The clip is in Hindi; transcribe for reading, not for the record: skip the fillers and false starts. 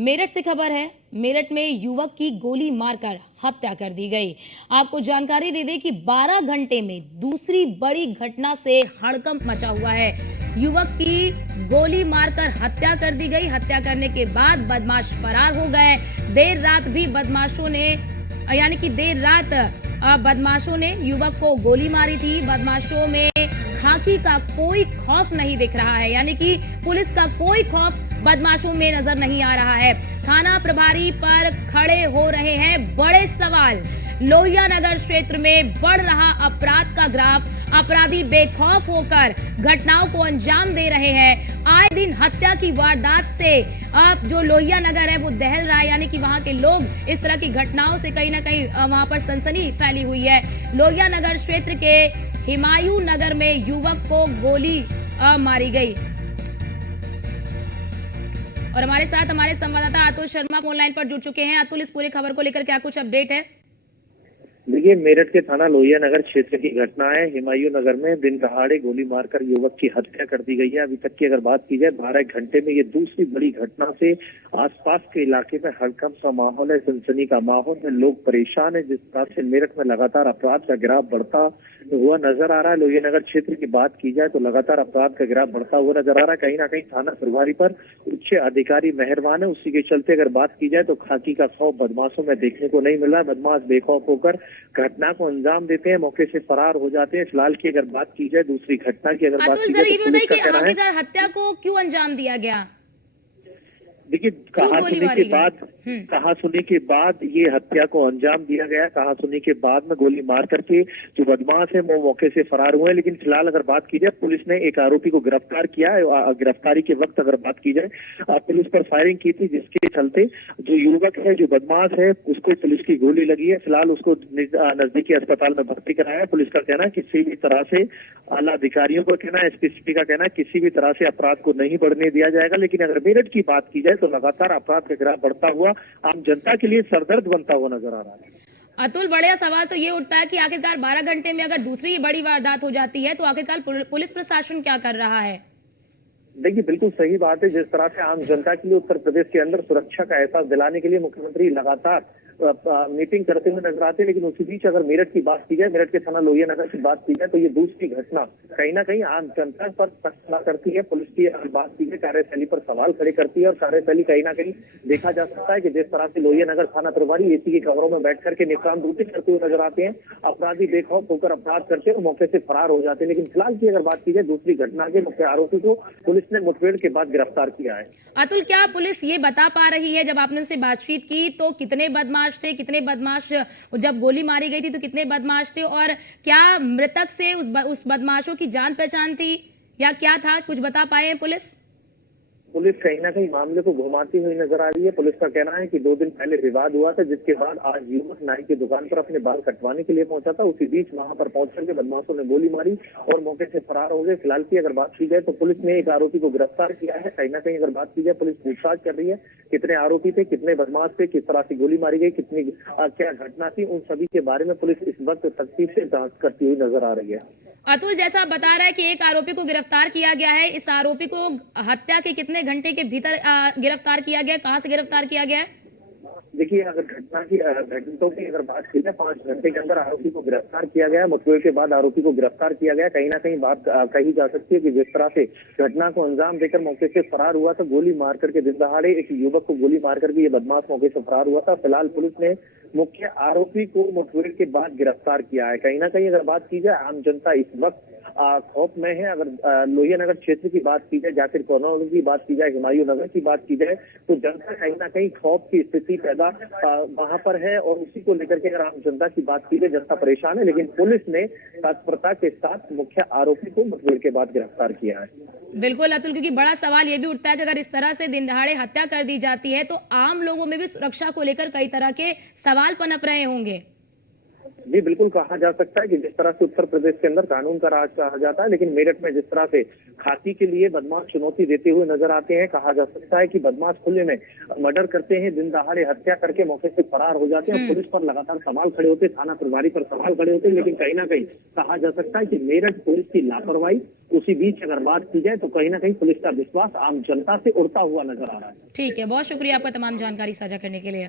मेरठ से खबर है। मेरठ में युवक की गोली मारकर हत्या कर दी गई। आपको जानकारी दे दें कि 12 घंटे में दूसरी बड़ी घटना से हड़कंप मचा हुआ है। युवक की गोली मारकर हत्या कर दी गई। हत्या करने के बाद बदमाश फरार हो गए। देर रात भी बदमाशों ने बदमाशों ने युवक को गोली मारी थी। बदमाशों में खाकी का कोई खौफ नहीं दिख रहा है, यानी कि पुलिस का कोई खौफ बदमाशों में नजर नहीं आ रहा है। थाना प्रभारी पर खड़े हो रहे हैं बड़े सवाल। लोहिया नगर क्षेत्र में बढ़ रहा अपराध का ग्राफ। अपराधी बेखौफ होकर घटनाओं को अंजाम दे रहे हैं। आए दिन हत्या की वारदात से अब जो लोहिया नगर है वो दहल रहा है, यानी कि वहां के लोग इस तरह की घटनाओं से कहीं ना कहीं वहां पर सनसनी फैली हुई है। लोहिया नगर क्षेत्र के हिमायू नगर में युवक को गोली मारी गई। और हमारे साथ हमारे संवाददाता अतुल शर्मा फोन लाइन पर जुड़ चुके हैं। अतुल, इस पूरी खबर को लेकर क्या कुछ अपडेट है? देखिए, मेरठ के थाना लोहिया नगर क्षेत्र की घटना है। हिमायू नगर में दिन दहाड़े गोली मारकर युवक की हत्या कर दी गई है। अभी तक की अगर बात की जाए 12 घंटे में ये दूसरी बड़ी घटना से आसपास के इलाके में हड़कंप का माहौल है, सनसनी का माहौल है। लोग परेशान है। जिस तरह से मेरठ में लगातार अपराध का ग्राफ बढ़ता हुआ नजर आ रहा है। लोहिया नगर क्षेत्र की बात की जाए तो लगातार अपराध का ग्राफ बढ़ता हुआ नजर आ रहा है। कहीं ना कहीं थाना प्रभारी पर उच्च अधिकारी मेहरबान है। उसी के चलते अगर बात की जाए तो खाकी का खौफ बदमाशों में देखने को नहीं मिला। बदमाश बेखौफ होकर घटना को अंजाम देते हैं, मौके से फरार हो जाते हैं। फिलहाल की अगर बात की जाए दूसरी घटना की अगर बात की जाए तो पुलिस का कहना है, आखिरकार हत्या को क्यों अंजाम दिया गया? देखिए, कहासुनी के बाद ये हत्या को अंजाम दिया गया। कहासुनी के बाद में गोली मार करके जो बदमाश है वो मौके से फरार हुए। लेकिन फिलहाल अगर बात की जाए पुलिस ने एक आरोपी को गिरफ्तार किया है। गिरफ्तारी के वक्त अगर बात की जाए पुलिस पर फायरिंग की थी, जिसके चलते जो युवक है, जो बदमाश है, उसको पुलिस की गोली लगी है। फिलहाल उसको नजदीकी अस्पताल में भर्ती कराया है। पुलिस का कहना है किसी भी तरह से, आला अधिकारियों का कहना है, एसपी का कहना है किसी भी तरह से अपराध को नहीं बढ़ने दिया जाएगा। लेकिन अगर मेरठ की बात की जाए तो लगातार अपराध का ग्राफ बढ़ता हुआ आम जनता के लिए सरदर्द बनता हुआ नजर आ रहा है। अतुल, बड़ा सवाल तो ये उठता है कि आखिरकार 12 घंटे में अगर दूसरी बड़ी वारदात हो जाती है तो आखिरकार पुलिस प्रशासन क्या कर रहा है? देखिए, बिल्कुल सही बात है। जिस तरह से आम जनता के लिए उत्तर प्रदेश के अंदर सुरक्षा का एहसास दिलाने के लिए मुख्यमंत्री लगातार मीटिंग करते हुए नजर आते हैं। लेकिन उसी बीच अगर मेरठ की बात की जाए, मेरठ के थाना लोहिया नगर की बात की जाए तो ये दूसरी घटना कहीं ना कहीं आम जनता पर प्रश्न करती है। पुलिस की अगर बात की जाए कार्यशैली पर सवाल खड़े करती है। और कार्यशैली कहीं ना कहीं देखा जा सकता है कि जिस तरह से लोहिया नगर थाना प्रभारी एसी की कमरों में बैठ करके निशान ड्यूटी करते हुए नजर आते हैं। अपराधी बेखौफ होकर अपराध करते हैं, मौके से फरार हो जाते हैं। लेकिन फिलहाल की अगर बात की जाए दूसरी घटना के मुख्य आरोपी को पुलिस ने मुठभेड़ के बाद गिरफ्तार किया है। अतुल, क्या पुलिस ये बता पा रही है, जब आपने उनसे बातचीत की तो कितने बदमाश थे, कितने बदमाश जब गोली मारी गई थी तो कितने बदमाश थे, और क्या मृतक से उस बदमाशों की जान पहचान थी या क्या था, कुछ बता पाए हैं पुलिस? पुलिस कहीं ना कहीं मामले को घुमाती हुई नजर आ रही है। पुलिस का कहना है कि 2 दिन पहले विवाद हुआ था, जिसके बाद आज युवक नाई की दुकान पर अपने बाल कटवाने के लिए पहुंचा था। उसी बीच वहां पर पहुंच करके बदमाशों ने गोली मारी और मौके से फरार हो गए। फिलहाल की अगर बात की जाए तो पुलिस ने एक आरोपी को गिरफ्तार किया है। कहीं ना कहीं अगर बात की जाए पुलिस पूछताछ कर रही है कितने आरोपी थे, कितने बदमाश थे, किस तरह से गोली मारी गई, कितनी क्या घटना थी, उन सभी के बारे में पुलिस इस वक्त तफ्तीश से जांच करती हुई नजर आ रही है। अतुल, जैसा बता रहा है कि एक आरोपी को गिरफ्तार किया गया है, इस आरोपी को हत्या के कितने घंटे के भीतर गिरफ्तार किया गया, कहां से गिरफ्तार किया गया है? देखिए, अगर घटनाओं की अगर बात की जाए 5 घंटे के अंदर आरोपी को गिरफ्तार किया गया। मुठभेड़ के बाद आरोपी को गिरफ्तार किया गया। कहीं ना कहीं बात कही जा सकती है कि जिस तरह से घटना को अंजाम देकर मौके से फरार हुआ था, गोली मार करके दिन दहाड़े एक युवक को गोली मार करके ये बदमाश मौके से फरार हुआ था। फिलहाल पुलिस ने मुख्य आरोपी को मुठभेड़ के बाद गिरफ्तार किया है। कहीं ना कहीं अगर बात की जाए आम जनता इस वक्त खौफ में है। अगर लोहिया नगर क्षेत्र की बात की जाए, जाकिर कॉलोनी की बात की जाए, हिमायू नगर की बात की जाए तो जनता कहीं ना कहीं खौफ की स्थिति पैदा वहां पर है। और उसी को लेकर के अगर आम जनता की बात की जाए, जनता परेशान है। लेकिन पुलिस ने तत्परता के साथ मुख्य आरोपी को मुठभेड़ के बाद गिरफ्तार किया है। बिल्कुल अतुल, क्योंकि बड़ा सवाल ये भी उठता है कि अगर इस तरह से दिन दहाड़े हत्या कर दी जाती है तो आम लोगों में भी सुरक्षा को लेकर कई तरह के सवाल पनप रहे होंगे। जी बिल्कुल कहा जा सकता है कि जिस तरह से उत्तर प्रदेश के अंदर कानून का राज कहा जाता है, लेकिन मेरठ में जिस तरह से खाकी के लिए बदमाश चुनौती देते हुए नजर आते हैं, कहा जा सकता है कि बदमाश खुले में मर्डर करते हैं, दिन दहाड़े हत्या करके मौके से फरार हो जाते हैं। पुलिस पर लगातार सवाल खड़े होते हैं, थाना प्रभारी पर सवाल खड़े होते हैं, लेकिन कहीं ना कहीं कहा जा सकता है कि मेरठ पुलिस की लापरवाही, उसी बीच अगर बात की जाए तो कहीं ना कहीं पुलिस का विश्वास आम जनता से उड़ता हुआ नजर आ रहा है। ठीक है, बहुत शुक्रिया आपका तमाम जानकारी साझा करने के लिए।